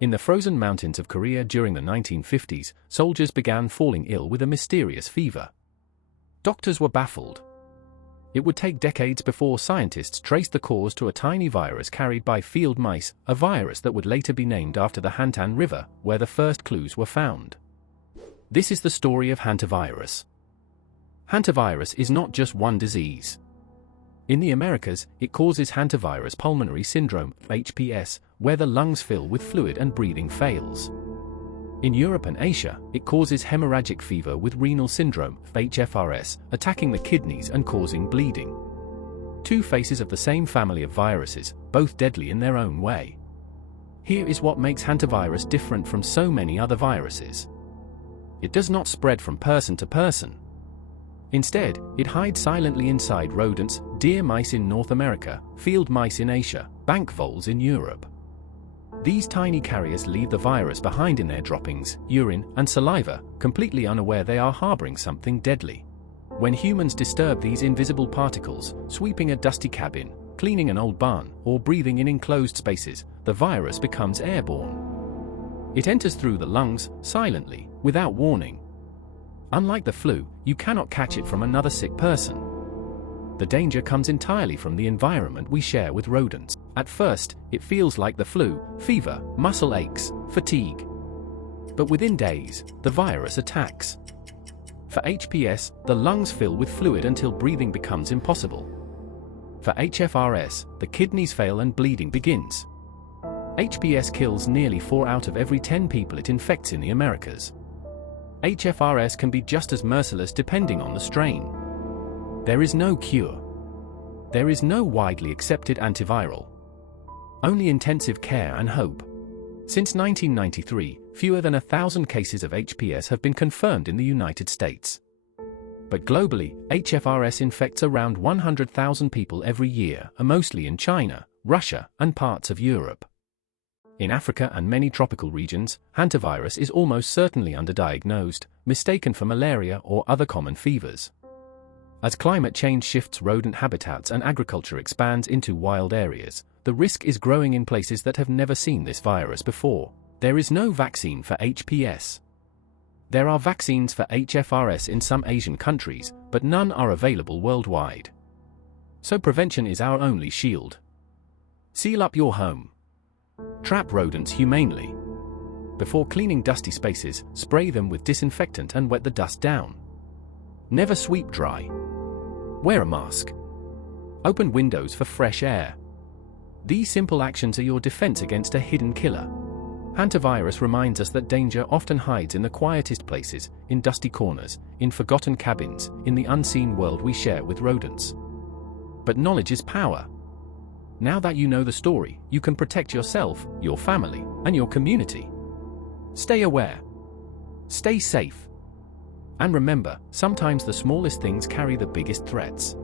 In the frozen mountains of Korea during the 1950s, soldiers began falling ill with a mysterious fever. Doctors were baffled. It would take decades before scientists traced the cause to a tiny virus carried by field mice, a virus that would later be named after the Hantan River, where the first clues were found. This is the story of Hantavirus. Hantavirus is not just one disease. In the Americas, it causes Hantavirus pulmonary syndrome, HPS, where the lungs fill with fluid and breathing fails. In Europe and Asia, it causes hemorrhagic fever with renal syndrome, HFRS, attacking the kidneys and causing bleeding. Two faces of the same family of viruses, both deadly in their own way. Here is what makes Hantavirus different from so many other viruses. It does not spread from person to person. Instead, it hides silently inside rodents, deer mice in North America, field mice in Asia, bank voles in Europe. These tiny carriers leave the virus behind in their droppings, urine, and saliva, completely unaware they are harboring something deadly. When humans disturb these invisible particles, sweeping a dusty cabin, cleaning an old barn, or breathing in enclosed spaces, the virus becomes airborne. It enters through the lungs, silently, without warning. Unlike the flu, you cannot catch it from another sick person. The danger comes entirely from the environment we share with rodents. At first, it feels like the flu, fever, muscle aches, fatigue. But within days, the virus attacks. For HPS, the lungs fill with fluid until breathing becomes impossible. For HFRS, the kidneys fail and bleeding begins. HPS kills nearly 4 out of every 10 people it infects in the Americas. HFRS can be just as merciless depending on the strain. There is no cure. There is no widely accepted antiviral. Only intensive care and hope. Since 1993, fewer than 1,000 cases of HPS have been confirmed in the United States. But globally, HFRS infects around 100,000 people every year, mostly in China, Russia, and parts of Europe. In Africa and many tropical regions, hantavirus is almost certainly underdiagnosed, mistaken for malaria or other common fevers. As climate change shifts rodent habitats and agriculture expands into wild areas, the risk is growing in places that have never seen this virus before. There is no vaccine for HPS. There are vaccines for HFRS in some Asian countries, but none are available worldwide. So prevention is our only shield. Seal up your home. Trap rodents humanely. Before cleaning dusty spaces, spray them with disinfectant and wet the dust down. Never sweep dry. Wear a mask. Open windows for fresh air. These simple actions are your defense against a hidden killer. Hantavirus reminds us that danger often hides in the quietest places, in dusty corners, in forgotten cabins, in the unseen world we share with rodents. But knowledge is power. Now that you know the story, you can protect yourself, your family, and your community. Stay aware. Stay safe. And remember, sometimes the smallest things carry the biggest threats.